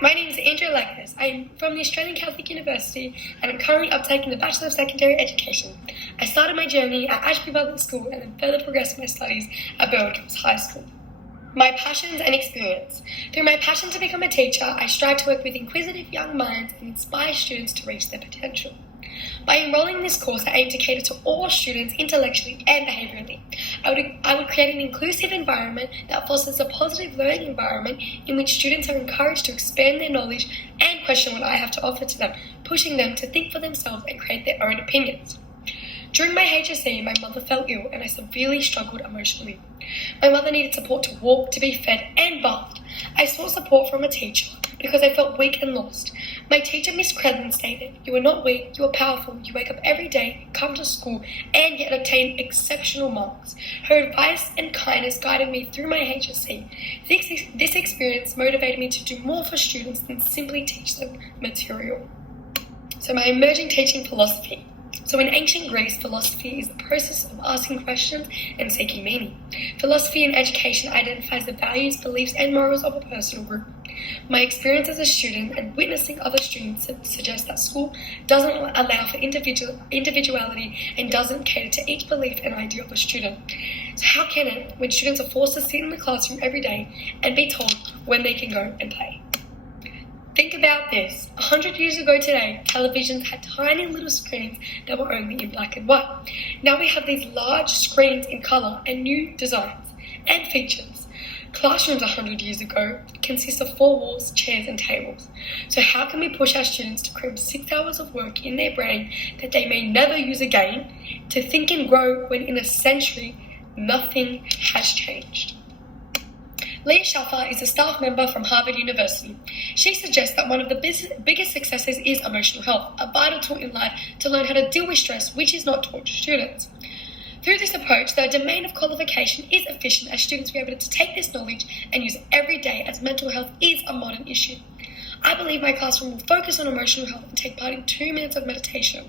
my name is Andrea Lagos. I am from the Australian Catholic University and I'm currently uptaking the Bachelor of Secondary Education. I started my journey at Ashby Public School and then further progressed my studies at Burwood High School. My passions and experience. Through my passion to become a teacher, I strive to work with inquisitive young minds and inspire students to reach their potential. By enrolling in this course, I aim to cater to all students intellectually and behaviourally. I would create an inclusive environment that fosters a positive learning environment in which students are encouraged to expand their knowledge and question what I have to offer to them, pushing them to think for themselves and create their own opinions. During my HSC, my mother fell ill and I severely struggled emotionally. My mother needed support to walk, to be fed and bathed. I sought support from a teacher because I felt weak and lost. My teacher, Miss Credlin, stated, "You are not weak, you are powerful. You wake up every day, come to school, and yet obtain exceptional marks." Her advice and kindness guided me through my HSC. This experience motivated me to do more for students than simply teach them material. So my emerging teaching philosophy. So in ancient Greece, philosophy is the process of asking questions and seeking meaning. Philosophy in education identifies the values, beliefs, and morals of a person or group. My experience as a student and witnessing other students suggests that school doesn't allow for individuality and doesn't cater to each belief and idea of a student. So how can it when students are forced to sit in the classroom every day and be told when they can go and play? Think about this. 100 years ago today, televisions had tiny little screens that were only in black and white. Now we have these large screens in colour and new designs and features. Classrooms 100 years ago consist of 4 walls, chairs and tables. So how can we push our students to cram 6 hours of work in their brain that they may never use again to think and grow when in a century nothing has changed? Leah Schaffer is a staff member from Harvard University. She suggests that one of the biggest successes is emotional health, a vital tool in life to learn how to deal with stress, which is not taught to students. Through this approach, the domain of qualification is efficient as students will be able to take this knowledge and use it every day as mental health is a modern issue. I believe my classroom will focus on emotional health and take part in 2 minutes of meditation,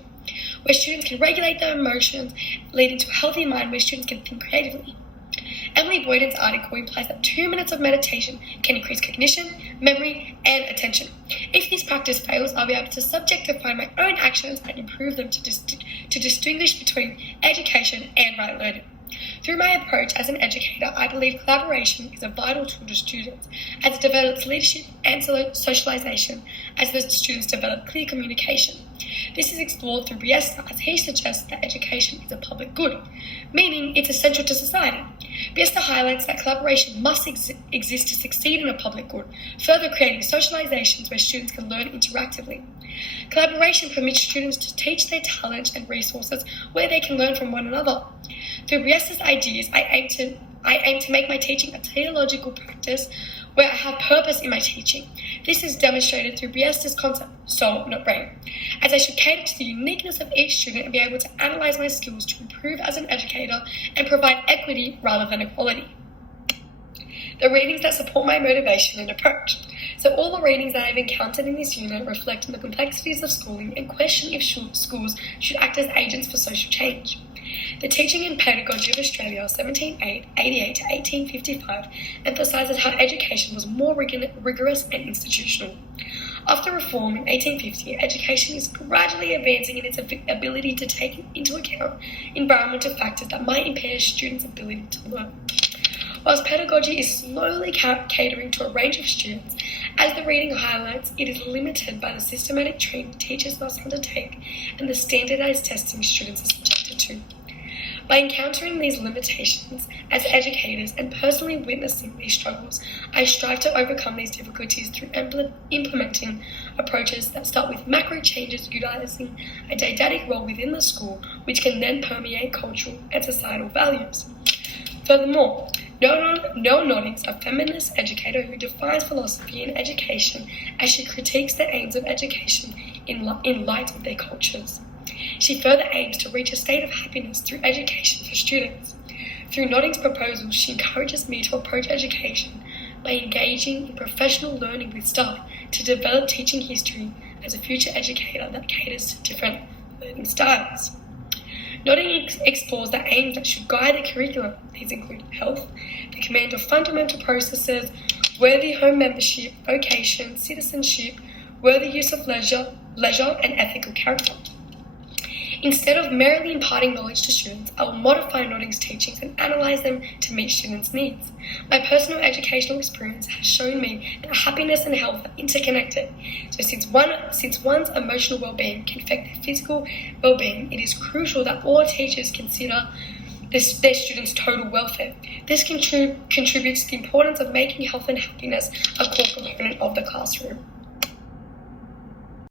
where students can regulate their emotions, leading to a healthy mind where students can think creatively. Emily Boyden's article implies that 2 minutes of meditation can increase cognition, memory, and attention. If this practice fails, I'll be able to subjectify my own actions and improve them to distinguish between education and right learning. Through my approach as an educator, I believe collaboration is a vital tool to students as it develops leadership and socialization as the students develop clear communication. This is explored through Biesta as he suggests that education is a public good, meaning it's essential to society. Biesta highlights that collaboration must exist to succeed in a public good, further creating socializations where students can learn interactively. Collaboration permits students to teach their talents and resources where they can learn from one another. Through Biesta's ideas, I aim to make my teaching a theological practice where I have purpose in my teaching. This is demonstrated through Biesta's concept, soul, not brain, as I should cater to the uniqueness of each student and be able to analyse my skills to improve as an educator and provide equity rather than equality. The readings that support my motivation and approach. So all the readings that I've encountered in this unit reflect on the complexities of schooling and question if schools should act as agents for social change. The Teaching and Pedagogy of Australia, 1788 to 1855, emphasises how education was more rigorous and institutional. After reform in 1850, education is gradually advancing in its ability to take into account environmental factors that might impair students' ability to learn. Whilst pedagogy is slowly catering to a range of students, as the reading highlights, it is limited by the systematic training teachers must undertake and the standardised testing students are subjected to. By encountering these limitations as educators and personally witnessing these struggles, I strive to overcome these difficulties through implementing approaches that start with macro changes utilising a didactic role within the school, which can then permeate cultural and societal values. Furthermore, Noel Noddings, a feminist educator who defines philosophy in education as she critiques the aims of education in light of their cultures. She further aims to reach a state of happiness through education for students. Through Nodding's proposal, she encourages me to approach education by engaging in professional learning with staff to develop teaching history as a future educator that caters to different learning styles. Nodding explores the aims that should guide the curriculum. These include health, the command of fundamental processes, worthy home membership, vocation, citizenship, worthy use of leisure, and ethical character. Instead of merely imparting knowledge to students, I will modify Notting's teachings and analyse them to meet students' needs. My personal educational experience has shown me that happiness and health are interconnected. So since one's emotional well-being can affect their physical well-being, it is crucial that all teachers consider their students' total welfare. This contributes to the importance of making health and happiness a core component of the classroom.